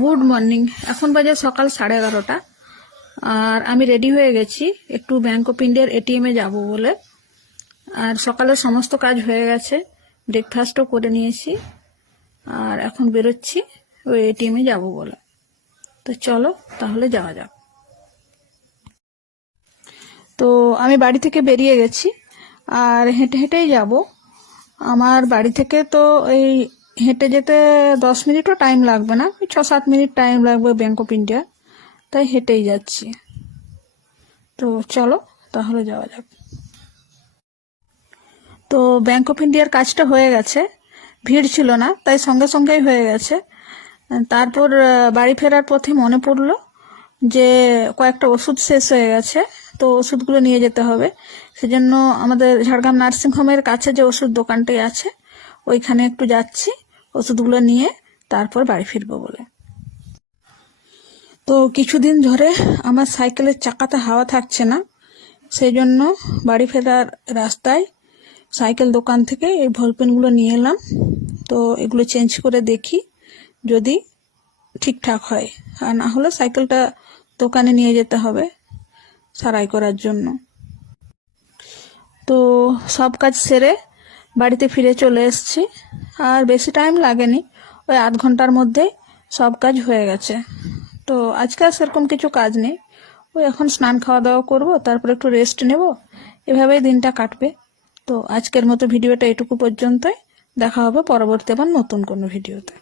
Good morning. এখন বাজে সকাল 11:30 আর আমি রেডি হয়ে গেছি একটু ব্যাংক অফ ইন্ডিয়ার এটিএমে যাব বলে। আর সকালে সমস্ত কাজ হয়ে গেছে, ব্রেকফাস্টও করে নিয়েছি আর এখন বেরোচ্ছি ওই এটিএমে যাব বলে। তো চলো তাহলে যাওয়া যাক। তো আমি বাড়ি থেকে বেরিয়ে গেছি আর হেঁটে হেঁটেই যাব। আমার বাড়ি থেকে তো এই হেঁটে যেতে 10 মিনিটও টাইম লাগবে না, 6-7 মিনিট টাইম লাগবে ব্যাংক অফ ইন্ডিয়া, তাই হেঁটেই যাচ্ছি। তো চলো তাহলে যাওয়া যাক। তো ব্যাংক অফ ইন্ডিয়ার কাজটা হয়ে গেছে, ভিড় ছিল না তাই সঙ্গে সঙ্গেই হয়ে গেছে। তারপর বাড়ি ফেরার পথে মনে পড়লো যে কয়েকটা ওষুধ শেষ হয়ে গেছে, তো ওষুধগুলো নিয়ে যেতে হবে। সেজন্য আমাদের ঝাড়গ্রাম নার্সিং হোমের কাছে যে ওষুধ দোকানটি আছে ওইখানে একটু যাচ্ছি ওষুধগুলো নিয়ে, তারপর বাড়ি ফিরবো বলে। তো কিছুদিন ধরে আমার সাইকেলের চাকাতে হাওয়া থাকছে না, সেই জন্য বাড়ি ফেরার রাস্তায় সাইকেল দোকান থেকে এই বলপেনগুলো নিয়ে এলাম। তো এগুলো চেঞ্জ করে দেখি যদি ঠিকঠাক হয়, আর না হলে সাইকেলটা দোকানে নিয়ে যেতে হবে সারাই করার জন্য। তো সব কাজ সেরে বাড়িতে ফিরে চলে এসেছি, আর বেশি টাইম লাগেনি, ওই আধ ঘন্টার মধ্যেই সব কাজ হয়ে গেছে। তো আজকে আর সেরকম কিছু কাজ নেই, ওই এখন স্নান খাওয়া দাওয়া করবো, তারপর একটু রেস্ট নেব, এভাবেই দিনটা কাটবে। তো আজকের মতো ভিডিওটা এটুকু পর্যন্তই, দেখা হবে পরবর্তী আবার নতুন কোনো ভিডিওতে।